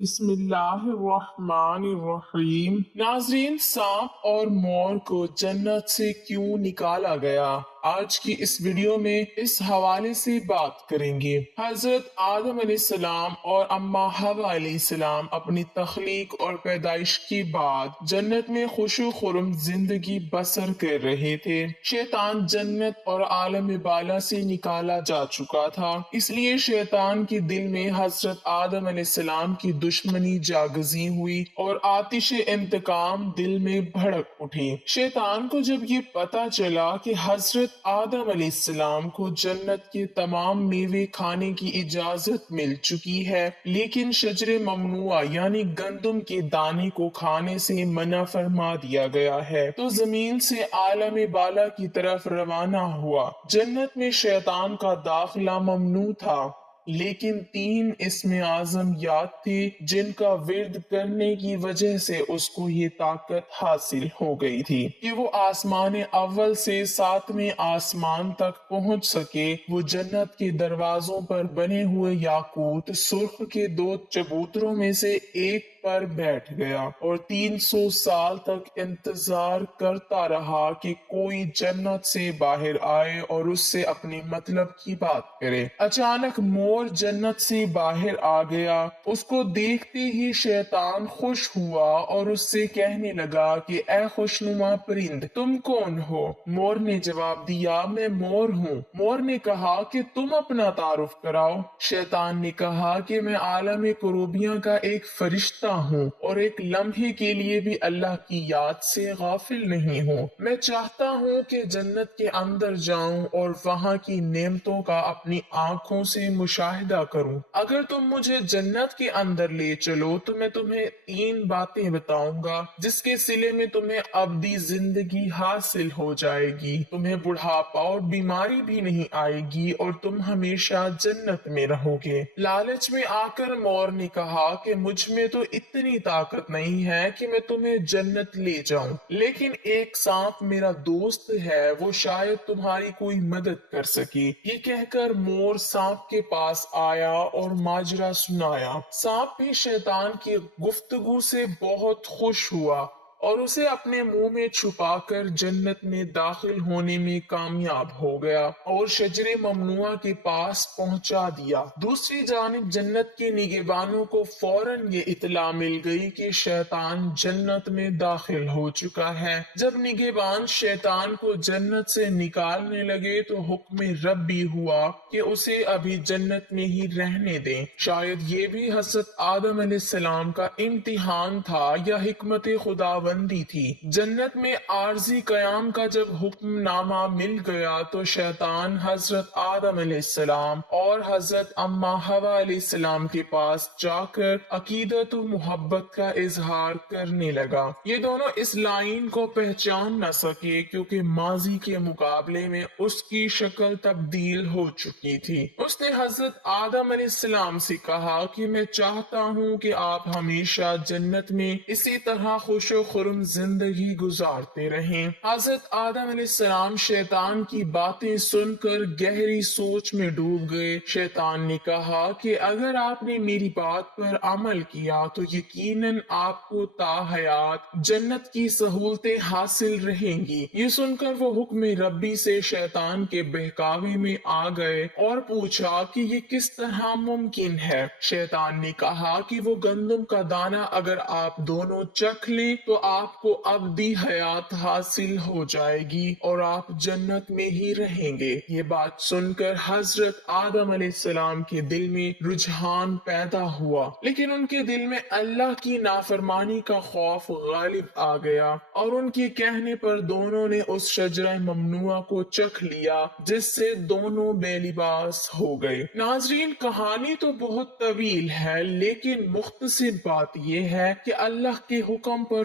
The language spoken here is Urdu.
بسم اللہ الرحمن الرحیم۔ ناظرین، سانپ اور مور کو جنت سے کیوں نکالا گیا؟ آج کی اس ویڈیو میں اس حوالے سے بات کریں گے۔ حضرت آدم علیہ السلام اور اماں حوا علیہ السلام اپنی تخلیق اور پیدائش کے بعد جنت میں خوش و خرم زندگی بسر کر رہے تھے۔ شیطان جنت اور عالم بالا سے نکالا جا چکا تھا، اس لیے شیطان کے دل میں حضرت آدم علیہ السلام کی دشمنی جاگزی ہوئی اور آتش انتقام دل میں بھڑک اٹھی۔ شیطان کو جب یہ پتا چلا کہ حضرت آدم علیہ السلام کو جنت کے تمام میوے کھانے کی اجازت مل چکی ہے، لیکن شجر ممنوعہ یعنی گندم کے دانے کو کھانے سے منع فرما دیا گیا ہے، تو زمین سے عالم بالا کی طرف روانہ ہوا۔ جنت میں شیطان کا داخلہ ممنوع تھا، لیکن 3 اسم اعظم یاد تھے جن کا ورد کرنے کی وجہ سے اس کو یہ طاقت حاصل ہو گئی تھی کہ وہ آسمان اول سے 7ویں آسمان تک پہنچ سکے۔ وہ جنت کے دروازوں پر بنے ہوئے یاقوت سرخ کے 2 چبوتروں میں سے ایک پر بیٹھ گیا اور 300 سال تک انتظار کرتا رہا کہ کوئی جنت سے باہر آئے اور اس سے اپنے مطلب کی بات کرے۔ اچانک مور جنت سے باہر آ گیا۔ اس کو دیکھتے ہی شیطان خوش ہوا اور اس سے کہنے لگا کہ اے خوشنما پرند، تم کون ہو؟ مور نے جواب دیا، میں مور ہوں۔ مور نے کہا کہ تم اپنا تعارف کراؤ۔ شیطان نے کہا کہ میں عالم کروبیاں کا ایک فرشتہ ہوں اور ایک لمحے کے لیے بھی اللہ کی یاد سے غافل نہیں ہوں۔ میں چاہتا ہوں کہ جنت کے اندر جاؤں اور وہاں کی نعمتوں کا اپنی آنکھوں سے مشاہدہ کروں۔ اگر تم مجھے جنت کے اندر لے چلو تو میں تمہیں 3 باتیں بتاؤں گا جس کے صلے میں تمہیں ابدی زندگی حاصل ہو جائے گی، تمہیں بڑھاپا اور بیماری بھی نہیں آئے گی اور تم ہمیشہ جنت میں رہو گے۔ لالچ میں آ کر مور نے کہا کہ مجھ میں تو اتنی طاقت نہیں ہے کہ میں تمہیں جنت لے جاؤں، لیکن ایک سانپ میرا دوست ہے، وہ شاید تمہاری کوئی مدد کر سکے۔ یہ کہہ کر مور سانپ کے پاس آیا اور ماجرا سنایا۔ سانپ بھی شیطان کی گفتگو سے بہت خوش ہوا اور اسے اپنے منہ میں چھپا کر جنت میں داخل ہونے میں کامیاب ہو گیا اور شجر ممنوعہ کے پاس پہنچا دیا۔ دوسری جانب جنت کے نگہبانوں کو فوراً یہ اطلاع مل گئی کہ شیطان جنت میں داخل ہو چکا ہے۔ جب نگہبان شیطان کو جنت سے نکالنے لگے تو حکم ربی ہوا کہ اسے ابھی جنت میں ہی رہنے دیں۔ شاید یہ بھی حضرت آدم علیہ السلام کا امتحان تھا یا حکمت خداوندی تھی۔ جنت میں عارضی قیام کا جب حکم نامہ مل گیا تو شیطان حضرت آدم علیہ السلام اور حضرت اماں حوا علیہ السلام کے پاس جا کر عقیدت و محبت کا اظہار کرنے لگا۔ یہ دونوں اس لائن کو پہچان نہ سکے کیونکہ ماضی کے مقابلے میں اس کی شکل تبدیل ہو چکی تھی۔ اس نے حضرت آدم علیہ السلام سے کہا کہ میں چاہتا ہوں کہ آپ ہمیشہ جنت میں اسی طرح خوش و خرم زندگی گزارتے رہیں۔ حضرت آدم علیہ السلام شیطان کی باتیں سن کر گہری سوچ میں ڈوب گئے۔ شیطان نے کہا کہ اگر آپ نے میری بات پر عمل کیا تو یقیناً آپ کو تا حیات جنت کی سہولتیں حاصل رہیں گی۔ یہ سن کر وہ حکم ربی سے شیطان کے بہکاوے میں آ گئے اور پوچھا کہ یہ کس طرح ممکن ہے۔ شیطان نے کہا کہ وہ گندم کا دانہ اگر آپ دونوں چکھ لیں تو آپ کو ابدی حیات حاصل ہو جائے گی اور آپ جنت میں ہی رہیں گے۔ یہ بات سن کر حضرت آدم علیہ السلام کے دل میں رجحان پیدا ہوا، لیکن ان کے دل میں اللہ کی نافرمانی کا خوف غالب آ گیا اور ان کے کہنے پر دونوں نے اس شجرہ ممنوعہ کو چکھ لیا جس سے دونوں بے لباس ہو گئے۔ ناظرین، کہانی تو بہت طویل ہے لیکن مختصر بات یہ ہے کہ اللہ کے حکم پر